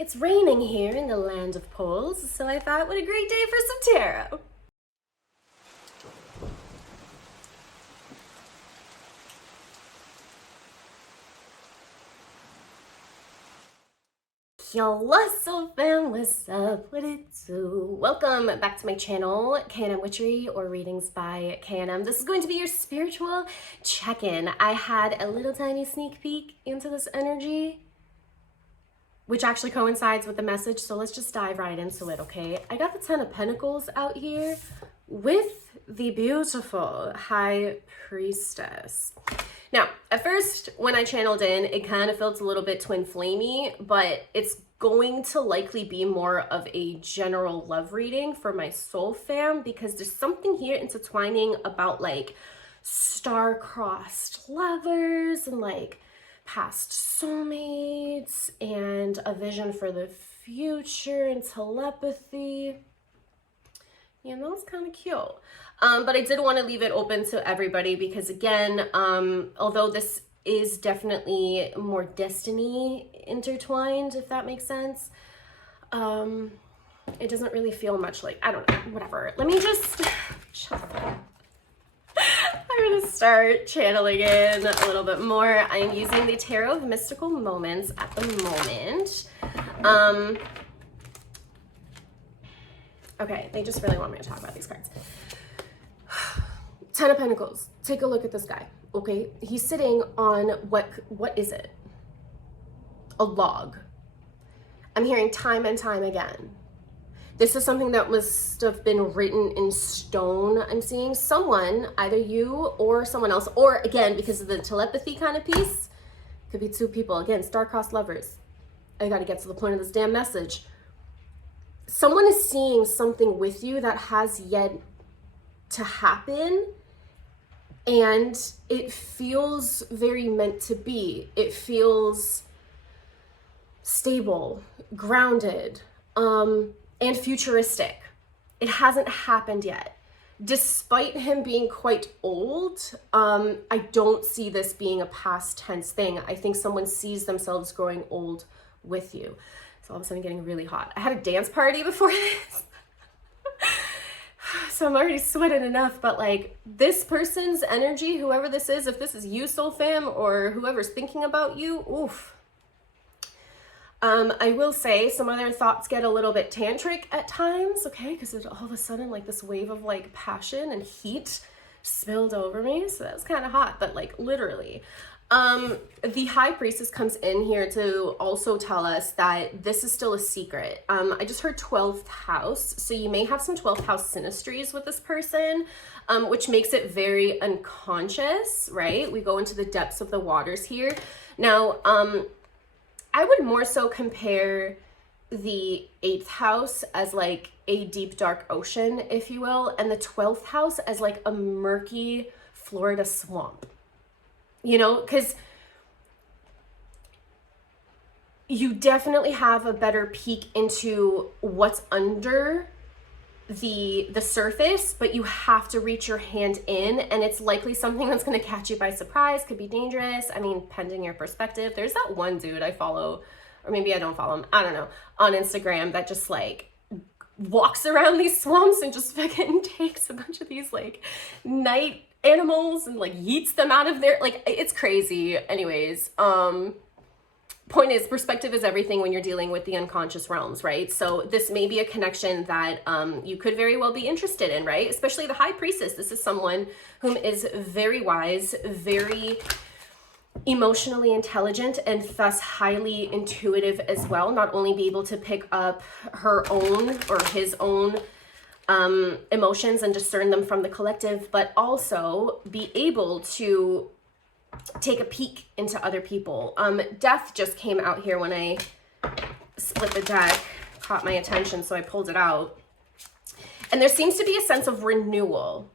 It's raining here in the land of poles, so I thought what a great day for some tarot. Yo, what's up fam, what's up, what it do? Welcome back to my channel, K&M Witchery, or Readings by K&M. This is going to be your spiritual check-in. I had a little tiny sneak peek into this energy, which actually coincides with the message, so let's just dive right into it, okay? I got the Ten of Pentacles out here with the beautiful High Priestess. Now, at first, when I channeled in, it kind of felt a little bit twin flamey, but it's going to likely be more of a general love reading for my soul fam, because there's something here intertwining about like star-crossed lovers and like past soulmates and a vision for the future and telepathy. You know, it's kind of cute. But I did want to leave it open to everybody because, again, although this is definitely more destiny intertwined, if that makes sense, it doesn't really feel much like, I don't know, whatever. Let me just, shut up. I'm going to start channeling in a little bit more. I am using the Tarot of Mystical Moments at the moment. Okay, they just really want me to talk about these cards. Ten of Pentacles. Take a look at this guy, okay? He's sitting on what is it? A log. I'm hearing time and time again. This is something that must have been written in stone. I'm seeing someone, either you or someone else, or again, because of the telepathy kind of piece, could be two people. Again, star-crossed lovers. I gotta get to the point of this damn message. Someone is seeing something with you that has yet to happen, and it feels very meant to be. It feels stable, grounded, and futuristic. It hasn't happened yet. Despite him being quite old, I don't see this being a past tense thing. I think someone sees themselves growing old with you. All of a sudden getting really hot. I had a dance party before this. So I'm already sweating enough, but like this person's energy, whoever this is, if this is you, soul fam, or whoever's thinking about you, oof. I will say some of their thoughts get a little bit tantric at times, okay? Because all of a sudden like this wave of like passion and heat spilled over me. So that was kind of hot, but like literally. The High Priestess comes in here to also tell us that this is still a secret. I just heard 12th house, so you may have some 12th house synastries with this person, which makes it very unconscious, right? We go into the depths of the waters here. Now, I would more so compare the 8th house as like a deep, dark ocean, if you will, and the 12th house as like a murky Florida swamp. You know, because you definitely have a better peek into what's under the surface, but you have to reach your hand in, and it's likely something that's going to catch you by surprise, could be dangerous. I mean, pending your perspective. There's that one dude I follow, or maybe I don't follow him, I don't know, on Instagram that just like walks around these swamps and just fucking takes a bunch of these like night animals and like yeets them out of there. Like, it's crazy. Anyways, point is, perspective is everything when you're dealing with the unconscious realms, right? So this may be a connection that you could very well be interested in, right? Especially the High Priestess. This is someone whom is very wise, very emotionally intelligent, and thus highly intuitive as well. Not only be able to pick up her own or his own emotions and discern them from the collective, but also be able to take a peek into other people. Death just came out here when I split the deck, caught my attention, so I pulled it out. And there seems to be a sense of renewal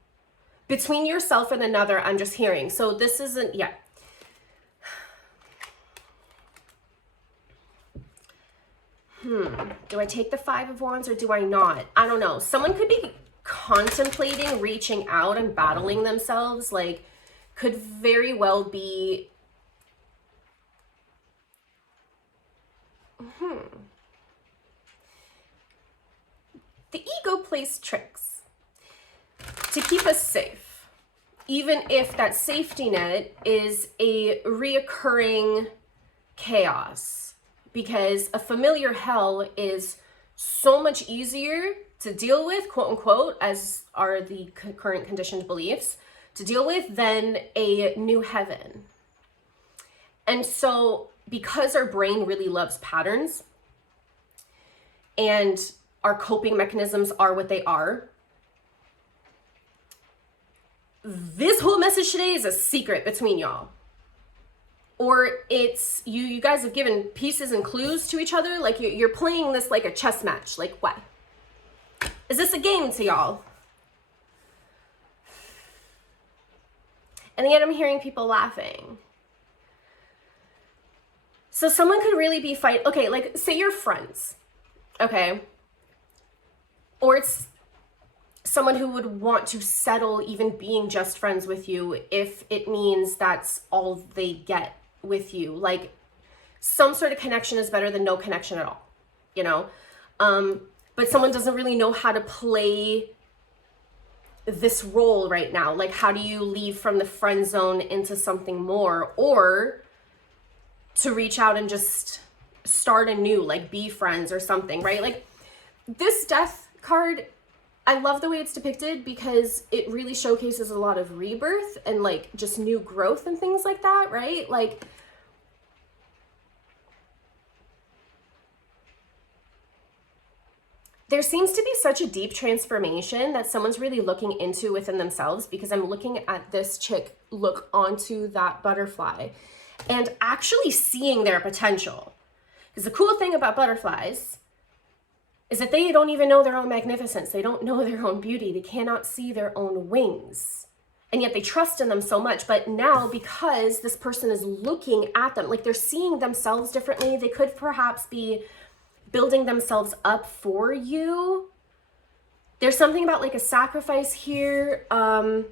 between yourself and another, I'm just hearing. So this isn't, yeah. Do I take the Five of Wands or do I not? I don't know. Someone could be contemplating reaching out and battling themselves. Like, could very well be ego plays tricks to keep us safe, even if that safety net is a reoccurring chaos, because a familiar hell is so much easier to deal with, quote unquote, as are the current conditioned beliefs, to deal with than a new heaven. And so because our brain really loves patterns and our coping mechanisms are what they are, this whole message today is a secret between y'all. Or it's, you guys have given pieces and clues to each other, like you're playing this like a chess match. Like, what? Is this a game to y'all? And yet I'm hearing people laughing. So someone could really be okay, like say you're friends, okay? Or it's someone who would want to settle even being just friends with you if it means that's all they get with you. Like some sort of connection is better than no connection at all, you know? But someone doesn't really know how to play this role right now. Like, how do you leave from the friend zone into something more, or to reach out and just start anew, like be friends or something, right? Like this death card, I love the way it's depicted because it really showcases a lot of rebirth and like just new growth and things like that, right? Like there seems to be such a deep transformation that someone's really looking into within themselves, because I'm looking at this chick look onto that butterfly and actually seeing their potential. Because the cool thing about butterflies is that they don't even know their own magnificence. They don't know their own beauty. They cannot see their own wings. And yet they trust in them so much. But now, because this person is looking at them, like they're seeing themselves differently, they could perhaps be building themselves up for you. There's something about like a sacrifice here. I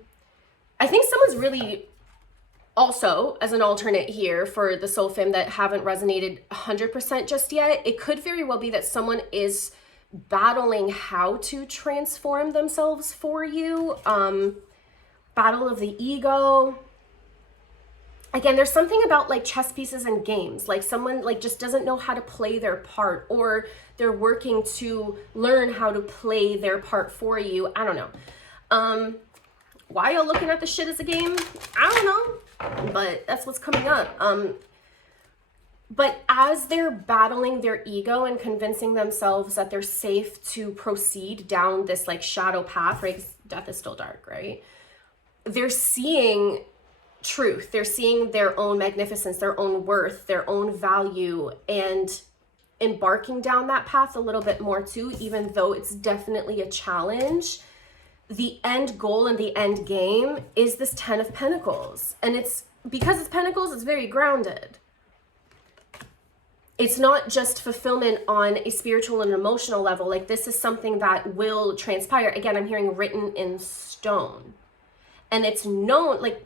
think someone's really also, as an alternate here for the soul femme that haven't resonated 100% just yet, it could very well be that someone is battling how to transform themselves for you. Battle of the ego. Again, there's something about like chess pieces and games, like someone like just doesn't know how to play their part, or they're working to learn how to play their part for you. I don't know. Why y'all looking at the shit as a game? I don't know, but that's what's coming up. But as they're battling their ego and convincing themselves that they're safe to proceed down this like shadow path, right? 'Cause death is still dark, right? They're seeing truth. They're seeing their own magnificence, their own worth, their own value, and embarking down that path a little bit more too, even though it's definitely a challenge. The end goal and the end game is this 10 of Pentacles. And it's because it's Pentacles, it's very grounded. It's not just fulfillment on a spiritual and emotional level. Like this is something that will transpire. Again, I'm hearing written in stone. And it's known, like,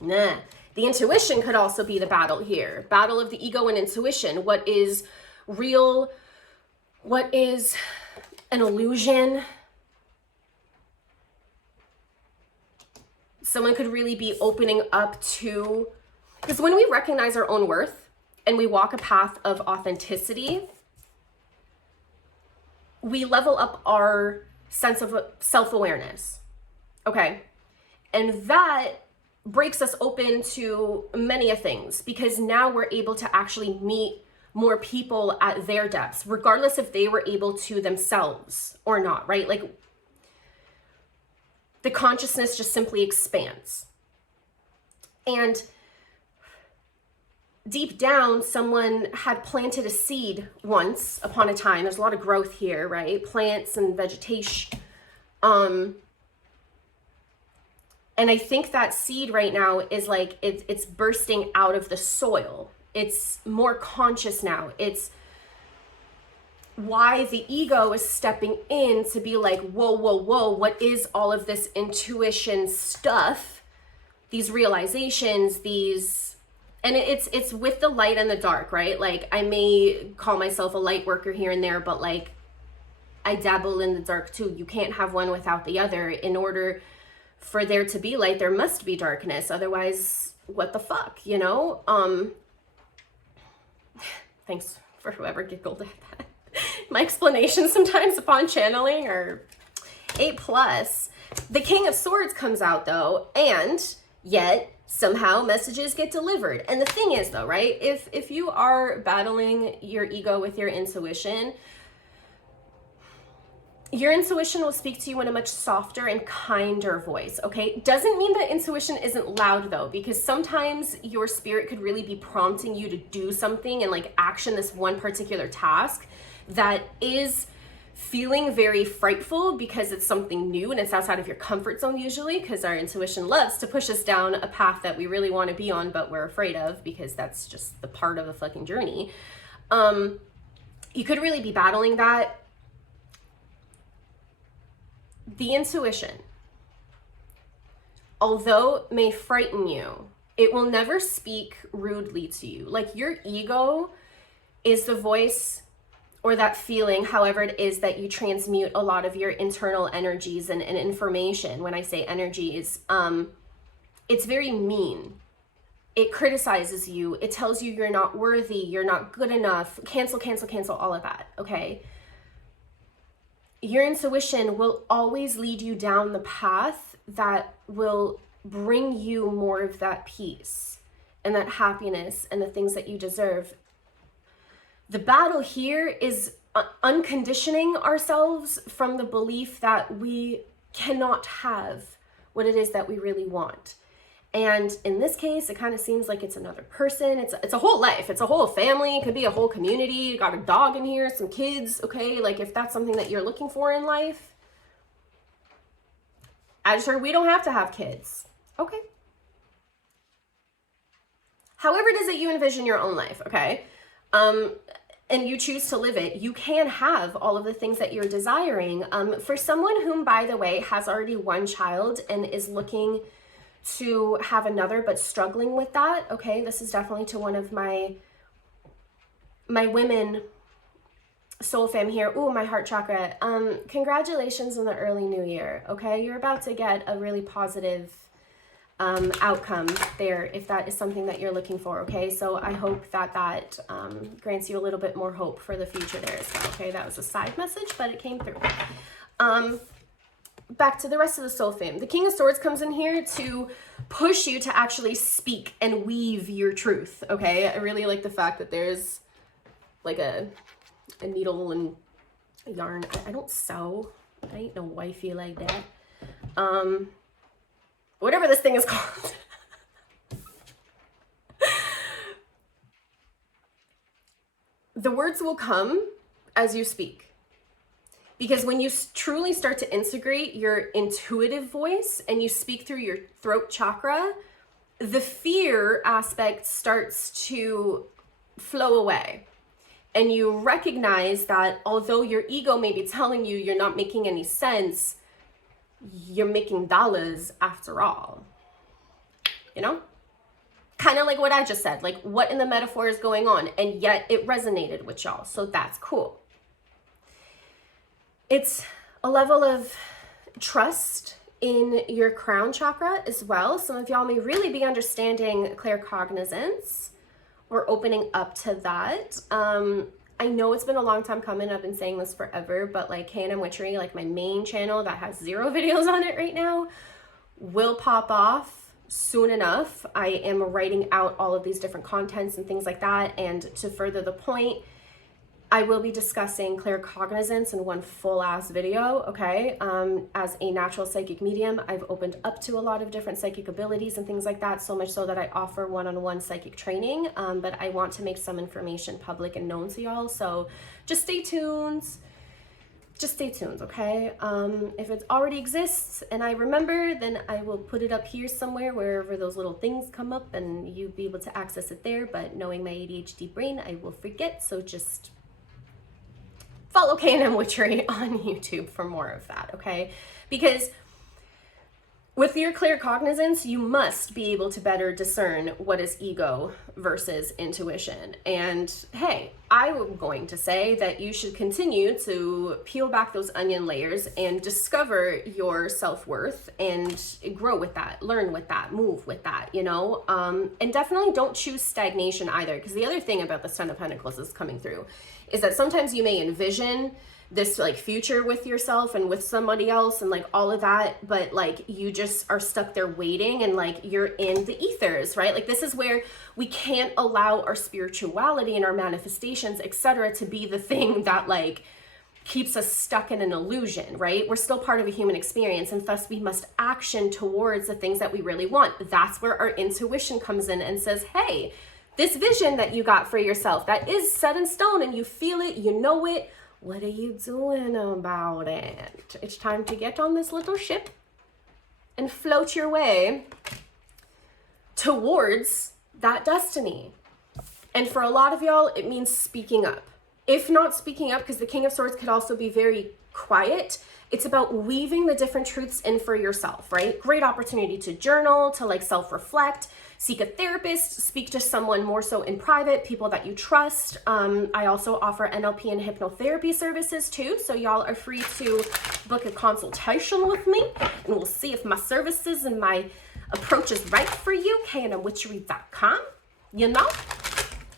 the intuition could also be the battle here. Battle of the ego and intuition. What is real? What is an illusion? Someone could really be opening up to, because when we recognize our own worth and we walk a path of authenticity, we level up our sense of self-awareness. Okay. And that breaks us open to many of things, because now we're able to actually meet more people at their depths, regardless if they were able to themselves or not, right? Like the consciousness just simply expands. And deep down, someone had planted a seed once upon a time. There's a lot of growth here, right? Plants and vegetation. And I think that seed right now is like, it's bursting out of the soil. It's more conscious now. It's why the ego is stepping in to be like, whoa, whoa, whoa, what is all of this intuition stuff? These realizations, these And it's with the light and the dark, right? Like, I may call myself a light worker here and there, but like, I dabble in the dark too. You can't have one without the other. In order for there to be light, there must be darkness. Otherwise, what the fuck, you know? Thanks for whoever giggled at that. My explanations sometimes upon channeling are A+. The King of Swords comes out though, and yet somehow messages get delivered. And the thing is though, right? If you are battling your ego with your intuition will speak to you in a much softer and kinder voice, okay? Doesn't mean that intuition isn't loud though, because sometimes your spirit could really be prompting you to do something and like action this one particular task that is feeling very frightful because it's something new and it's outside of your comfort zone usually, because our intuition loves to push us down a path that we really want to be on, but we're afraid of because that's just the part of the fucking journey. You could really be battling that. The intuition, although may frighten you, it will never speak rudely to you. Like, your ego is the voice or that feeling, however it is that you transmute a lot of your internal energies and information. When I say energies, it's very mean. It criticizes you. It tells you you're not worthy, you're not good enough, cancel, all of that, okay? Your intuition will always lead you down the path that will bring you more of that peace and that happiness and the things that you deserve. The battle here is unconditioning ourselves from the belief that we cannot have what it is that we really want. And in this case, it kind of seems like it's another person. It's a whole life. It's a whole family. It could be a whole community. You got a dog in here, some kids, okay? Like, if that's something that you're looking for in life, I just heard we don't have to have kids. Okay. However it is that you envision your own life, okay? And you choose to live it, you can have all of the things that you're desiring. For someone whom, by the way, has already one child and is looking to have another but struggling with that, okay, this is definitely to one of my women soul fam here. Ooh, my heart chakra. Congratulations on the early new year, okay? You're about to get a really positive outcome there if that is something that you're looking for, okay? So I hope that grants you a little bit more hope for the future there as well, okay? That was a side message, but it came through. Back to the rest of the soul fam. The King of Swords comes in here to push you to actually speak and weave your truth, okay? I really like the fact that there's like a needle and a yarn. I don't sew. I ain't no wifey like that. Whatever this thing is called. The words will come as you speak. Because when you truly start to integrate your intuitive voice and you speak through your throat chakra, the fear aspect starts to flow away. And you recognize that although your ego may be telling you you're not making any sense, you're making dollars after all. You know? Kind of like what I just said, like what in the metaphor is going on, and yet it resonated with y'all. So that's cool. It's a level of trust in your crown chakra as well. Some of y'all may really be understanding claircognizance or opening up to that. I know it's been a long time coming. I've been saying this forever, but like K&M Witchery, like my main channel that has 0 videos on it right now, will pop off soon enough. I am writing out all of these different contents and things like that. And to further the point, I will be discussing claircognizance in one full ass video, okay? As a natural psychic medium, I've opened up to a lot of different psychic abilities and things like that, so much so that I offer one-on-one psychic training, but I want to make some information public and known to y'all, so just stay tuned. Just stay tuned, okay? If it already exists and I remember, then I will put it up here somewhere wherever those little things come up and you'll be able to access it there, but knowing my ADHD brain, I will forget, so just follow K&M Witchery on YouTube for more of that, okay? Because With your clear cognizance, you must be able to better discern what is ego versus intuition. And hey, I'm going to say that you should continue to peel back those onion layers and discover your self-worth and grow with that, learn with that, move with that, you know? And definitely don't choose stagnation either, because the other thing about the Ten of Pentacles is coming through is that sometimes you may envision this like future with yourself and with somebody else and like all of that, but like you just are stuck there waiting and like you're in the ethers, right? Like this is where we can't allow our spirituality and our manifestations, etc., to be the thing that like keeps us stuck in an illusion, right? We're still part of a human experience, and thus we must action towards the things that we really want. That's where our intuition comes in and says, hey, this vision that you got for yourself that is set in stone and you feel it, you know it, what are you doing about it? It's time to get on this little ship and float your way towards that destiny. And for a lot of y'all, it means speaking up. If not speaking up, because the King of Swords could also be very quiet, it's about weaving the different truths in for yourself, right? Great opportunity to journal, to like self-reflect, seek a therapist, speak to someone more so in private, people that you trust. I also offer NLP and hypnotherapy services too, so y'all are free to book a consultation with me, and we'll see if my services and my approach is right for you. KNMWitchery.com. You know,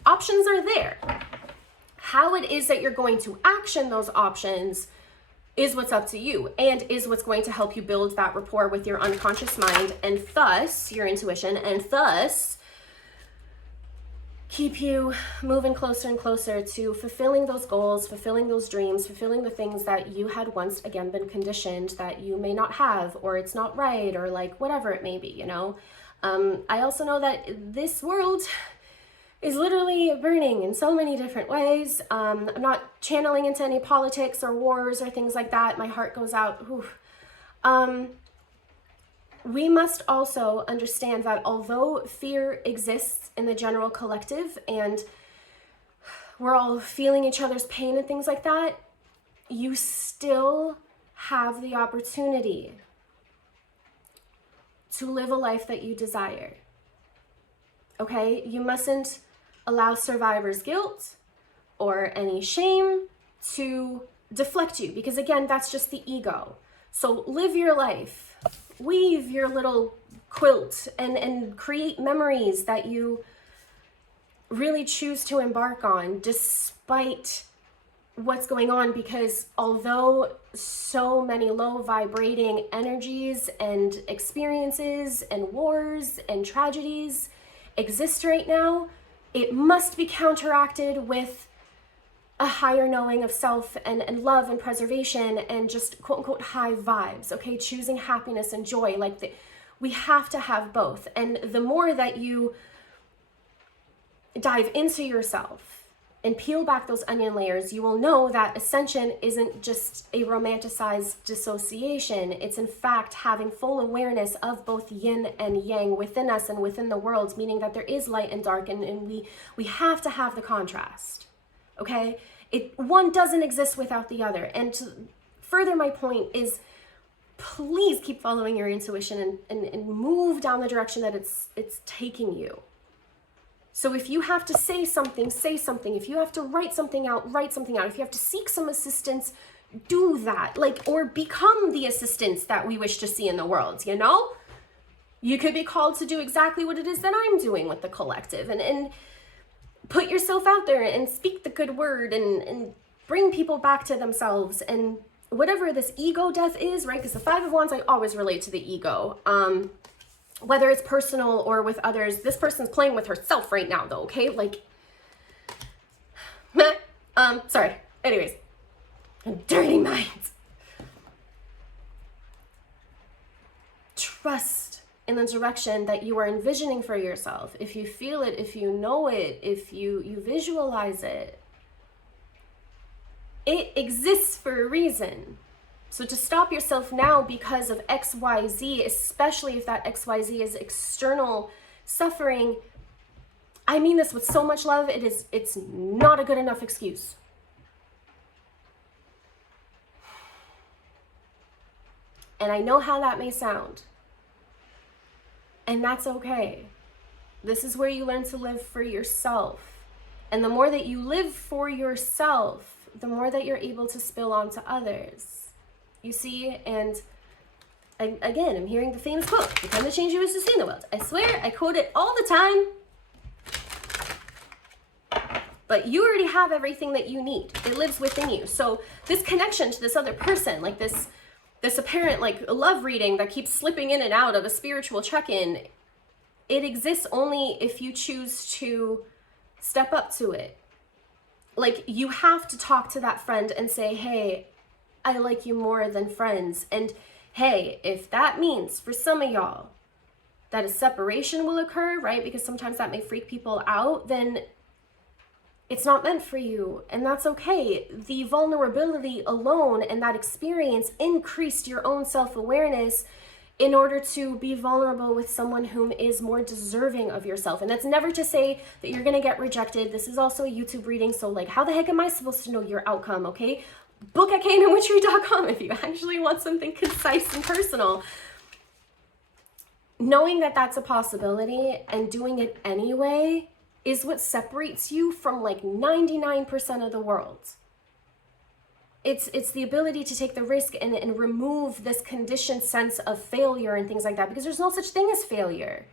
options are there. How it is that you're going to action those options is what's up to you, and is what's going to help you build that rapport with your unconscious mind, and thus your intuition, and thus keep you moving closer and closer to fulfilling those goals, fulfilling those dreams, fulfilling the things that you had once again been conditioned that you may not have, or it's not right, or like whatever it may be, you know. I also know that this world is literally burning in so many different ways. I'm not channeling into any politics or wars or things like that. My heart goes out. We must also understand that although fear exists in the general collective and we're all feeling each other's pain and things like that, you still have the opportunity to live a life that you desire. Okay? You mustn't allow survivor's guilt or any shame to deflect you, because again, that's just the ego. So live your life, weave your little quilt, and create memories that you really choose to embark on despite what's going on, because although so many low vibrating energies and experiences and wars and tragedies exist right now, it must be counteracted with a higher knowing of self and love and preservation and just quote unquote high vibes, okay? Choosing happiness and joy. We have to have both. And the more that you dive into yourself and peel back those onion layers, you will know that ascension isn't just a romanticized dissociation. It's in fact having full awareness of both yin and yang within us and within the world, meaning that there is light and dark, and we have to have the contrast, okay? One doesn't exist without the other. And to further my point is, please keep following your intuition and move down the direction that it's taking you. So if you have to say something, say something. If you have to write something out, write something out. If you have to seek some assistance, do that. Or become the assistance that we wish to see in the world, you know? You could be called to do exactly what it is that I'm doing with the collective, and put yourself out there and speak the good word and bring people back to themselves. And whatever this ego death is, right? Because the Five of Wands, I always relate to the ego. Whether it's personal or with others, this person's playing with herself right now though, okay? Sorry. Anyways, dirty minds. Trust in the direction that you are envisioning for yourself. If you feel it, if you know it, if you visualize it, it exists for a reason. So to stop yourself now because of XYZ, especially if that XYZ is external suffering, I mean this with so much love, it's not a good enough excuse. And I know how that may sound, And that's okay. This is where you learn to live for yourself. And the more that you live for yourself, the more that you're able to spill onto others. You see? And I'm hearing the famous quote, become the change you wish to see in the world. I swear, I quote it all the time. But you already have everything that you need. It lives within you. So this connection to this other person, like this apparent like love reading that keeps slipping in and out of a spiritual check-in, it exists only if you choose to step up to it. Like, you have to talk to that friend and say, hey, I like you more than friends. And hey, if that means for some of y'all that a separation will occur, right? Because sometimes that may freak people out, then it's not meant for you, and that's okay. The vulnerability alone and that experience increased your own self-awareness in order to be vulnerable with someone whom is more deserving of yourself. And that's never to say that you're gonna get rejected. This is also a YouTube reading, so like, how the heck am I supposed to know your outcome, okay? Book at KaneandWitchery.com if you actually want something concise and personal. Knowing that that's a possibility and doing it anyway is what separates you from like 99% of the world. It's the ability to take the risk and remove this conditioned sense of failure and things like that, because there's no such thing as failure.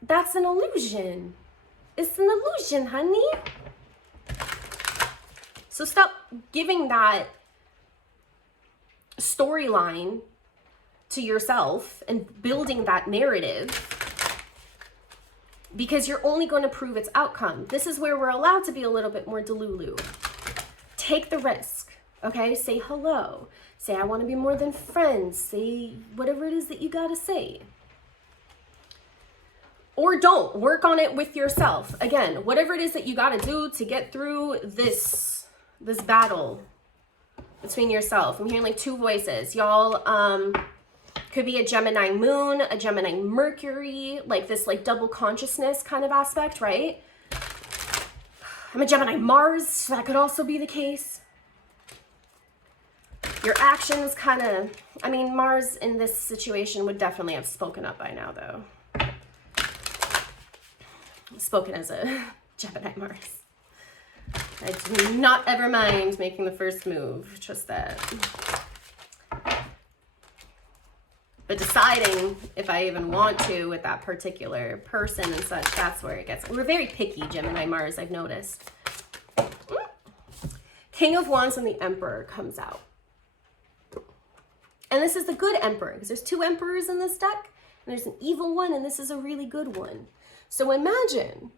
That's an illusion. It's an illusion, honey. So stop giving that storyline to yourself and building that narrative, because you're only going to prove its outcome. This is where we're allowed to be a little bit more delulu. Take the risk, okay? Say hello. Say, I want to be more than friends. Say whatever it is that you got to say. Or don't. Work on it with yourself. Again, whatever it is that you got to do to get through this battle between yourself. I'm hearing like two voices. Y'all, could be a Gemini moon, a Gemini Mercury, like this like double consciousness kind of aspect, right? I'm a Gemini Mars, so that could also be the case. Your actions kind of, I mean, Mars in this situation would definitely have spoken up by now, though. Spoken as a Gemini Mars. I do not ever mind making the first move, just that. But deciding if I even want to with that particular person and such, that's where it gets. We're very picky, Gemini Mars, I've noticed. King of Wands and the Emperor comes out. And this is the good Emperor, because there's two Emperors in this deck, and there's an evil one, and this is a really good one. So imagine,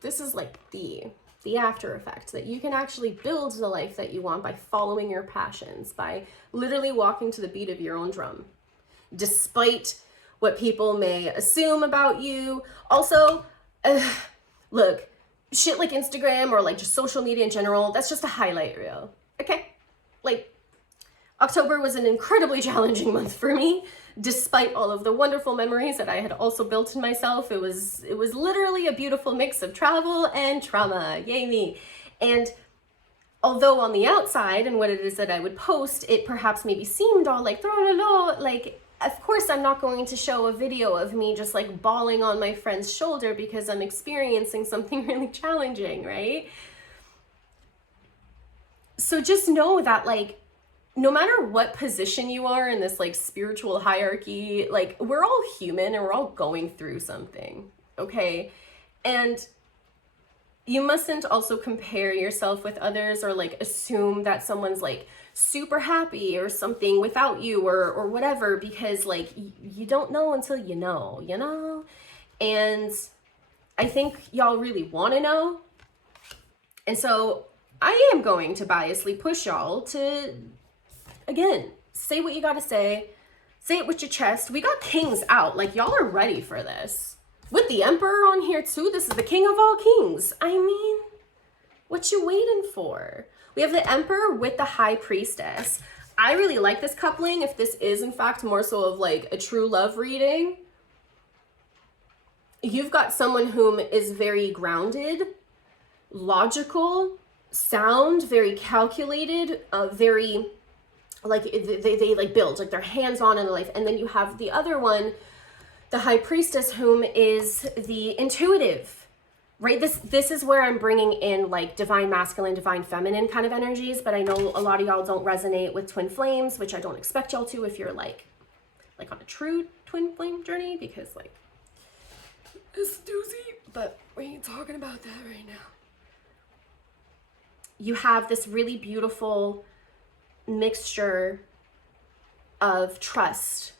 this is like the after effect, that you can actually build the life that you want by following your passions, by literally walking to the beat of your own drum, despite what people may assume about you. Also, look, shit like Instagram or like just social media in general, that's just a highlight reel, okay? Like, October was an incredibly challenging month for me, despite all of the wonderful memories that I had also built in myself. It was literally a beautiful mix of travel and trauma, yay me. And although on the outside and what it is that I would post, it perhaps maybe seemed all like, like, of course I'm not going to show a video of me just like bawling on my friend's shoulder because I'm experiencing something really challenging, right? So just know that, like, no matter what position you are in this like spiritual hierarchy, like, we're all human and we're all going through something, okay? And you mustn't also compare yourself with others or like assume that someone's like super happy or something without you or whatever, because like you don't know until you know? And I think y'all really want to know. And so I am going to biasly push y'all to, again, say what you got to say it with your chest. We got kings out. Like, y'all are ready for this. With the Emperor on here too, this is the king of all kings. I mean, what you waiting for? We have the Emperor with the High Priestess. I really like this coupling, if this is in fact more so of like a true love reading. You've got someone whom is very grounded, logical, sound, very calculated, very like they like build, like they're hands-on in life. And then you have the other one The High Priestess, whom is the intuitive, right? This is where I'm bringing in like divine masculine, divine feminine kind of energies, but I know a lot of y'all don't resonate with twin flames, which I don't expect y'all to if you're like on a true twin flame journey, because like it's doozy, but we ain't talking about that right now. You have this really beautiful mixture of trust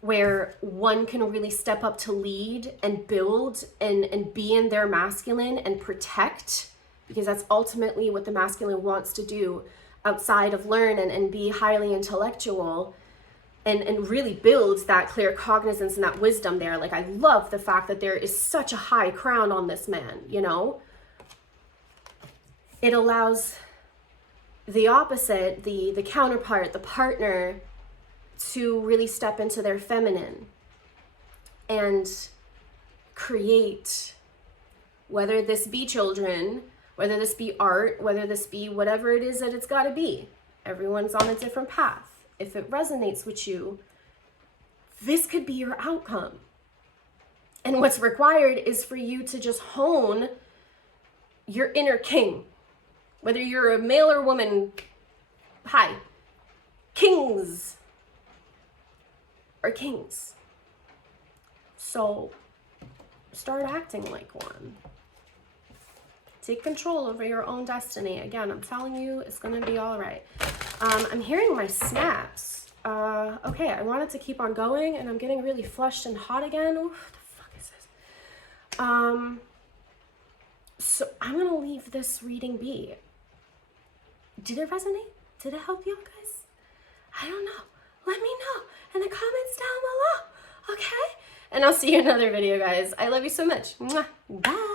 where one can really step up to lead and build and be in their masculine and protect, because that's ultimately what the masculine wants to do outside of learn and be highly intellectual and really builds that clear cognizance and that wisdom there. Like, I love the fact that there is such a high crown on this man, you know? It allows the opposite, the counterpart, the partner, to really step into their feminine and create, whether this be children, whether this be art, whether this be whatever it is that it's got to be. Everyone's on a different path. If it resonates with you, this could be your outcome. And what's required is for you to just hone your inner king. Whether you're a male or woman, hi, kings are kings. So start acting like one. Take control over your own destiny. Again, I'm telling you, it's gonna be all right. I'm hearing my snaps. Okay, I wanted to keep on going and I'm getting really flushed and hot again. Ooh, what the fuck is this? So I'm gonna leave this reading be. Did it resonate? Did it help you guys? I don't know. Let me know in the comments down below, okay? And I'll see you in another video, guys. I love you so much. Mwah. Bye.